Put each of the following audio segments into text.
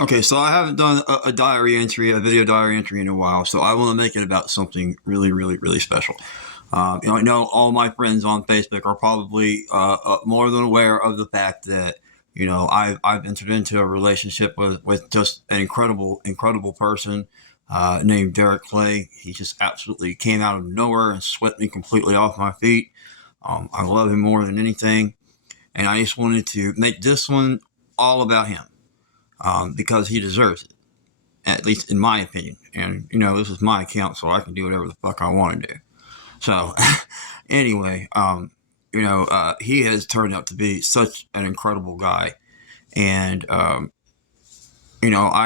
Okay, so I haven't done a diary entry, a video diary entry in a while, so I want to make it about something really, really, really special. I know all my friends on Facebook are probably more than aware of the fact that I've entered into a relationship with just an incredible person named Derek Clay. He just absolutely came out of nowhere and swept me completely off my feet. I love him more than anything, and I just wanted to make this one all about him because he deserves it, at least in my opinion. And this is my account, so I can do whatever the fuck I want to do. So, anyway, he has turned out to be such an incredible guy, and I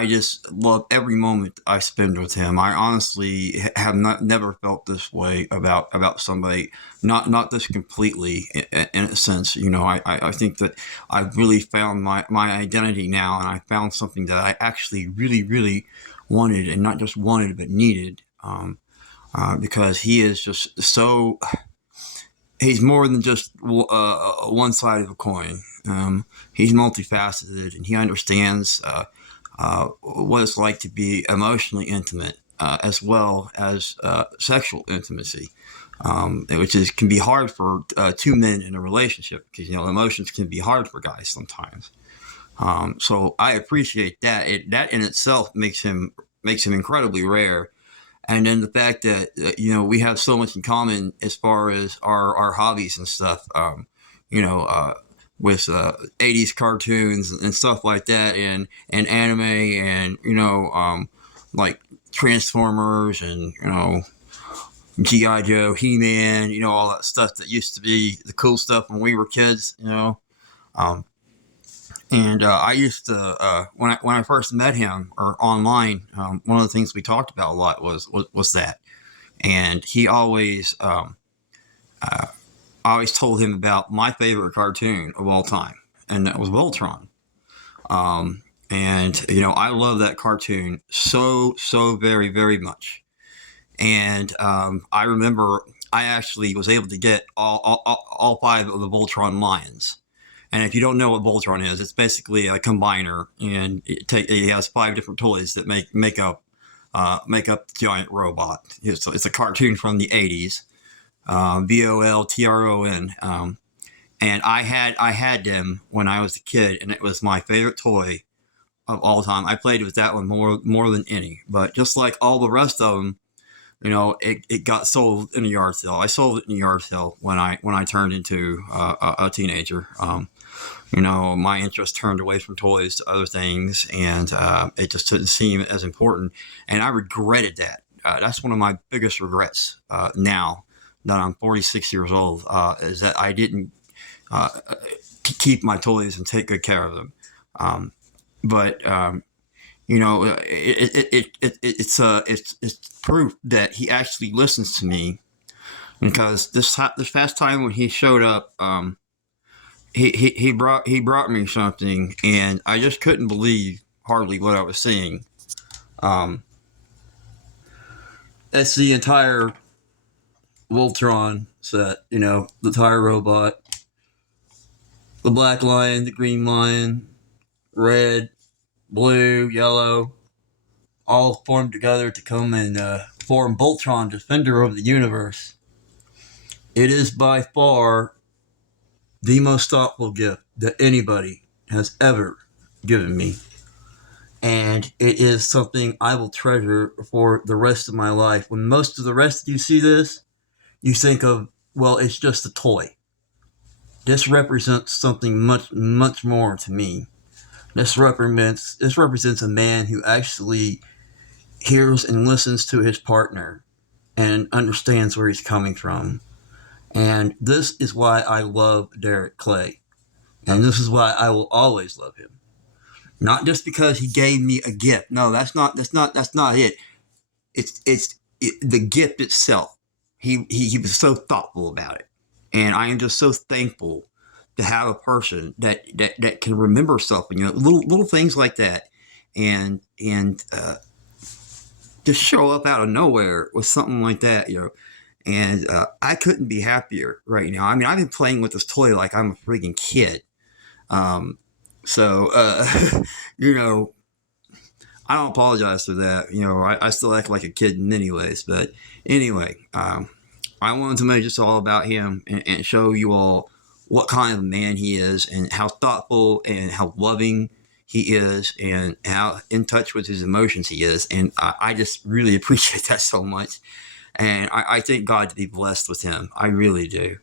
just love every moment I spend with him. I honestly have not never felt this way about somebody, not this completely in a sense. I think that I've really found my identity now, and I found something that I actually really really wanted, and not just wanted but needed. Because he is just so he's more than just one side of a coin. He's multifaceted, and he understands what it's like to be emotionally intimate, as well as sexual intimacy, which is can be hard for two men in a relationship because emotions can be hard for guys sometimes. So I appreciate that. That in itself makes him incredibly rare, and then the fact that we have so much in common as far as our hobbies and stuff. You know, with 80s cartoons and stuff like that, and anime, and like Transformers, and GI Joe, He Man, all that stuff that used to be the cool stuff when we were kids. Um, and I used to when I first met him or online, one of the things we talked about a lot was that, and he always told him about my favorite cartoon of all time, and that was Voltron. And I love that cartoon so very very much. And I remember I actually was able to get all five of the Voltron lions. And if you don't know what Voltron is, it's basically a combiner, and it has five different toys that make up the giant robot. It's a cartoon from the '80s, Voltron. And I had them when I was a kid, and it was my favorite toy of all time. I played with that one more than any. But just like all the rest of them, it got sold in a yard sale. I sold it in a yard sale when I turned into a teenager. My interest turned away from toys to other things, and it just didn't seem as important. And I regretted that. That's one of my biggest regrets now that I'm 46 years old, is that I didn't uh, keep my toys and take good care of them. Um, but it's proof that he actually listens to me, because this past time when he showed up, he brought me something, and I just couldn't believe hardly what I was seeing. Um, that's the entire Voltron set. The tire robot, the black lion, the green lion, red, blue, yellow, all formed together to come and form Voltron, Defender of the Universe. It is by far the most thoughtful gift that anybody has ever given me. And it is something I will treasure for the rest of my life. When most of the rest of you see this, you think of, well, it's just a toy. This represents something much, much more to me. This represents a man who actually hears and listens to his partner and understands where he's coming from. And this is why I love Derek Clay. And this is why I will always love him. Not just because he gave me a gift. No, that's not it. It's the gift itself. He was so thoughtful about it. And I am just so thankful to have a person that can remember something, little things like that, and just show up out of nowhere with something like that. And I couldn't be happier right now. I mean, I've been playing with this toy like I'm a freaking kid. Um, so, you know, I don't apologize for that. I still act like a kid in many ways. But anyway, I wanted to make this all about him and show you all what kind of man he is and how thoughtful and how loving he is and how in touch with his emotions he is. And I just really appreciate that so much. And I thank God to be blessed with him. I really do.